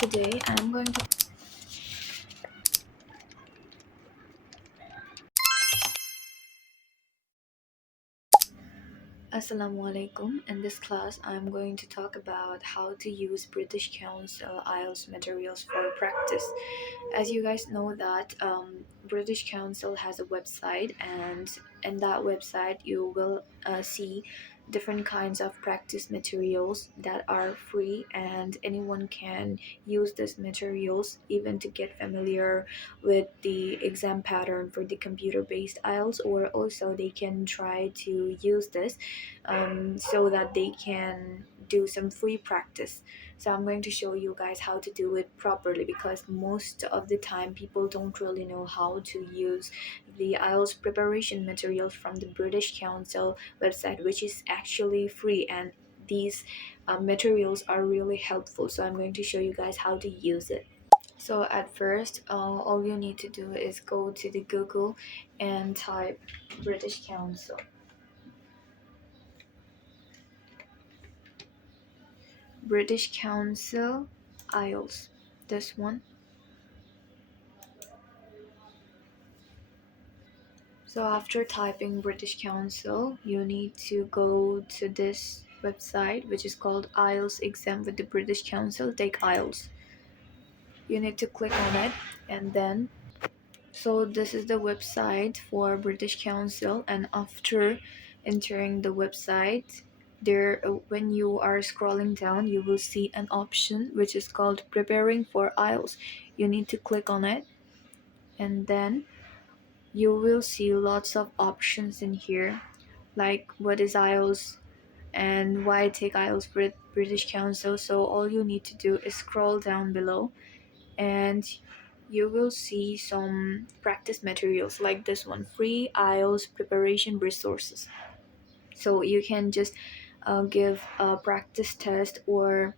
Today I'm going to Assalamu alaikum. In this class, I'm going to talk about how to use British Council IELTS materials for practice. As you guys know that British Council has a website, and in that website you will see different kinds of practice materials that are free, and anyone can use these materials even to get familiar with the exam pattern for the computer-based IELTS, or also they can try to use this so that they can do some free practice. So I'm going to show you guys how to do it properly, because most of the time people don't really know how to use the IELTS preparation materials from the British Council website, which is actually free, and these materials are really helpful. So I'm going to show you guys how to use it. So at first, all you need to do is go to the Google and type British Council. British Council IELTS, this one. So after typing British Council, you need to go to this website, which is called IELTS exam with the British Council, take IELTS. You need to click on it, and then so this is the website for British Council. And after entering the website, there when you are scrolling down, you will see an option which is called preparing for IELTS. You need to click on it, and then you will see lots of options in here, like what is IELTS and why take IELTS British Council. So all you need to do is scroll down below, and you will see some practice materials like this one, free IELTS preparation resources. So you can just give a practice test, or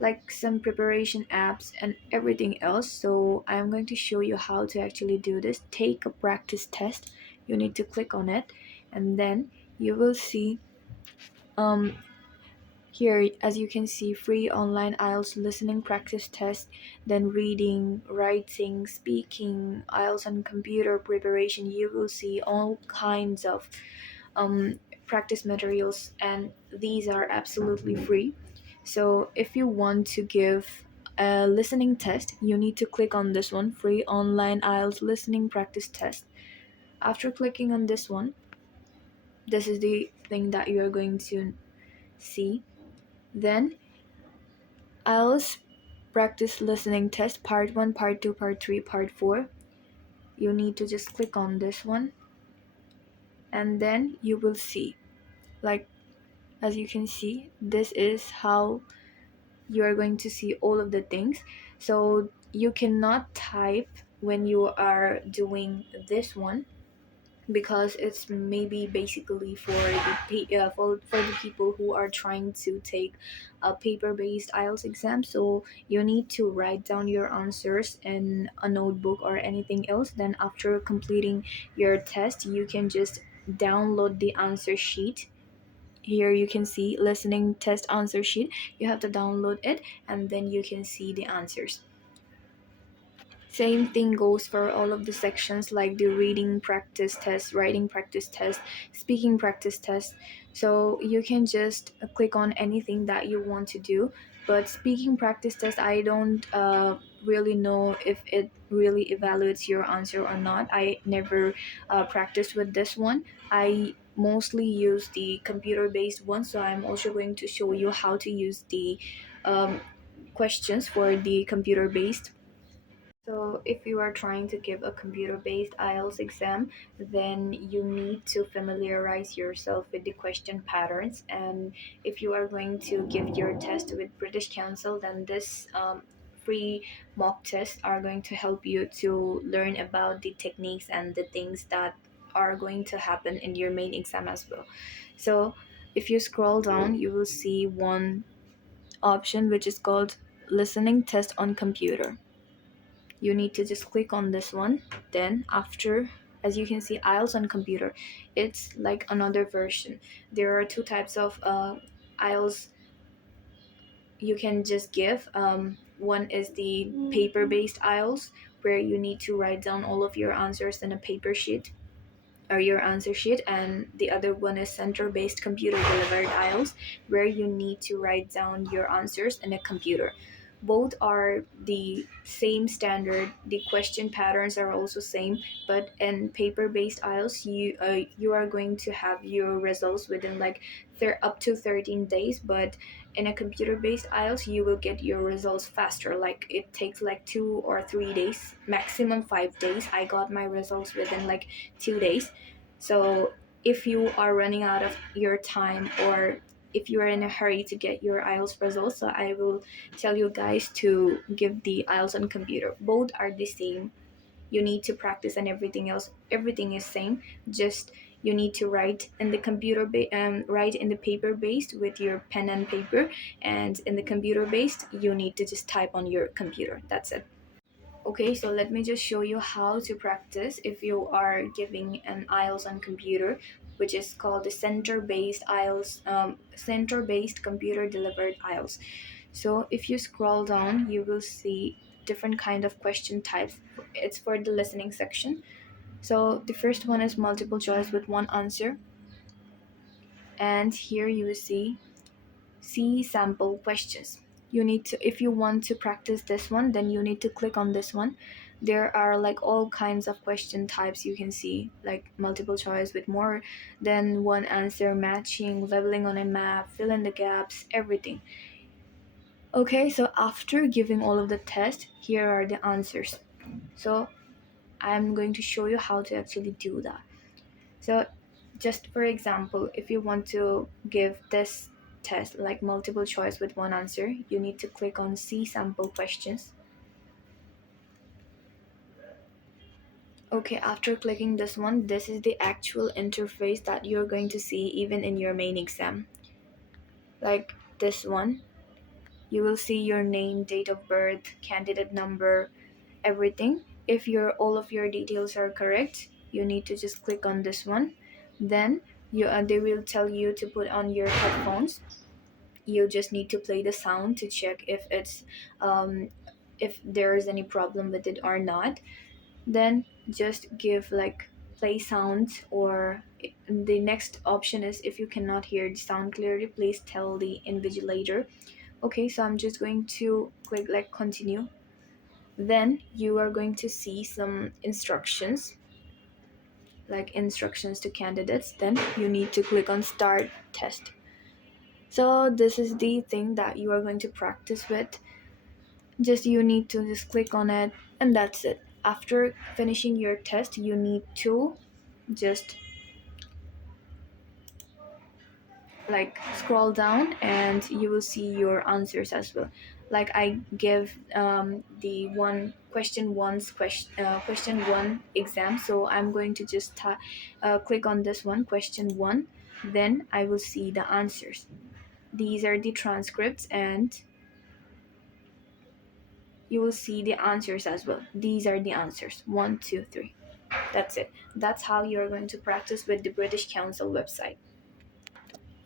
like some preparation apps and everything else. So I'm going to show you how to actually do this. Take a practice test. You need to click on it, and then you will see um here, as you can see, free online IELTS listening practice test, then reading, writing, speaking, IELTS and computer preparation. You will see all kinds of practice materials, and these are absolutely free. So if you want to give a listening test, you need to click on this one, free online IELTS listening practice test. After clicking on this one, this is the thing that you are going to see. Then IELTS practice listening test part 1, part 2, part 3, part 4. You need to just click on this one, and then you will see, like, as you can see, this is how you are going to see all of the things. So you cannot type when you are doing this one, because it's maybe basically for for the people who are trying to take a paper-based IELTS exam. So you need to write down your answers in a notebook or anything else. Then after completing your test, you can just download the answer sheet. Here you can see listening test answer sheet. You have to download it, and then you can see the answers. Same thing goes for all of the sections, like the reading practice test, writing practice test, speaking practice test. So you can just click on anything that you want to do. But speaking practice test, I don't really know if it really evaluates your answer or not. I never practiced with this one. I mostly use the computer based one, so I'm also going to show you how to use the um, questions for the computer based. So if you are trying to give a computer-based IELTS exam, then you need to familiarize yourself with the question patterns. And if you are going to give your test with British Council, then this free mock tests are going to help you to learn about the techniques and the things that are going to happen in your main exam as well. So if you scroll down, you will see one option which is called listening test on computer. You need to just click on this one. Then after, as you can see, IELTS on computer, it's like another version. There are two types of IELTS. you can just give. One is the paper based IELTS, where you need to write down all of your answers in a paper sheet or your answer sheet, and the other one is center based computer delivered IELTS, where you need to write down your answers in a computer. Both are the same standard, the question patterns are also same, but in paper based IELTS you are going to have your results within like up to 13 days, but in a computer based IELTS you will get your results faster, like it takes like 2 or 3 days, maximum 5 days. I got my results within like 2 days. So if you are running out of your time, or if you are in a hurry to get your IELTS results, so I will tell you guys to give the IELTS on computer. Both are the same. You need to practice and everything else. Everything is same. Just you need to write in the write in the paper based with your pen and paper, and in the computer based you need to just type on your computer. That's it. Okay, so let me just show you how to practice if you are giving an IELTS on computer, which is called the center-based IELTS, center-based computer-delivered IELTS. So if you scroll down, you will see different kind of question types. It's for the listening section. So the first one is multiple choice with one answer, and here you will see sample questions. You need to, if you want to practice this one, then you need to click on this one. There are like all kinds of question types you can see, like multiple choice with more than one answer, matching, leveling on a map, fill in the gaps, everything. Okay, so after giving all of the test, here are the answers. So I'm going to show you how to actually do that. So, just for example, if you want to give this test like multiple choice with one answer, you need to click on see sample questions. Okay, after clicking this one, this is the actual interface that you're going to see even in your main exam. Like this one, you will see your name, date of birth, candidate number, everything. If your all of your details are correct, you need to just click on this one. Then they will tell you to put on your headphones. You just need to play the sound to check if there is any problem with it or not. Then just give like play sounds, or the next option is if you cannot hear the sound clearly, please tell the invigilator. Okay, so I'm just going to click like continue. Then you are going to see some instructions, like instructions to candidates. Then you need to click on start test. So this is the thing that you are going to practice with. Just you need to just click on it, and that's it. After finishing your test, you need to just like scroll down, and you will see your answers as well. Like I give the one question one exam, so I'm going to just click on this one, question one. Then I will see the answers. These are the transcripts, and you will see the answers as well. These are the answers, one, two, three. That's it. That's how you're going to practice with the British Council website.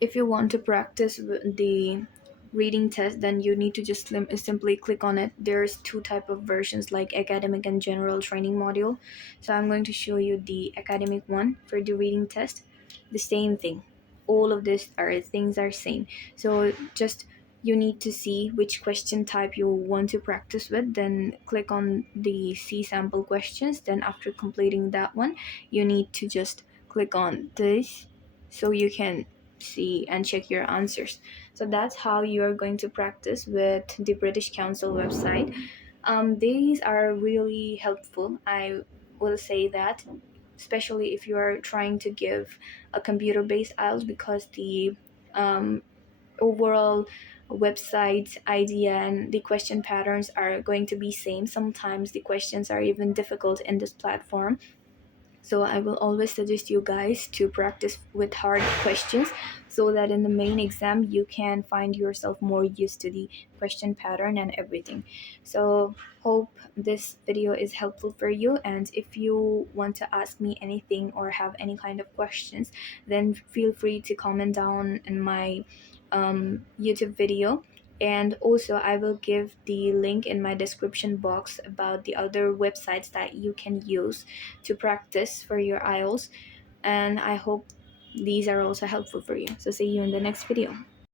If you want to practice the reading test, then you need to just simply click on it. There's two type of versions, like academic and general training module. So I'm going to show you the academic one for the reading test. The same thing, all of this are things are same. So just you need to see which question type you want to practice with, then click on the C sample questions. Then after completing that one, you need to just click on this, so you can see and check your answers. So that's how you are going to practice with the British Council website. These are really helpful, I will say that, especially if you are trying to give a computer based IELTS, because the um, overall website idea and the question patterns are going to be same. Sometimes the questions are even difficult in this platform, so I will always suggest you guys to practice with hard questions, so that in the main exam you can find yourself more used to the question pattern and everything. So hope this video is helpful for you, and if you want to ask me anything or have any kind of questions, then feel free to comment down in my YouTube video. And also I will give the link in my description box about the other websites that you can use to practice for your IELTS. And I hope these are also helpful for you. So see you in the next video.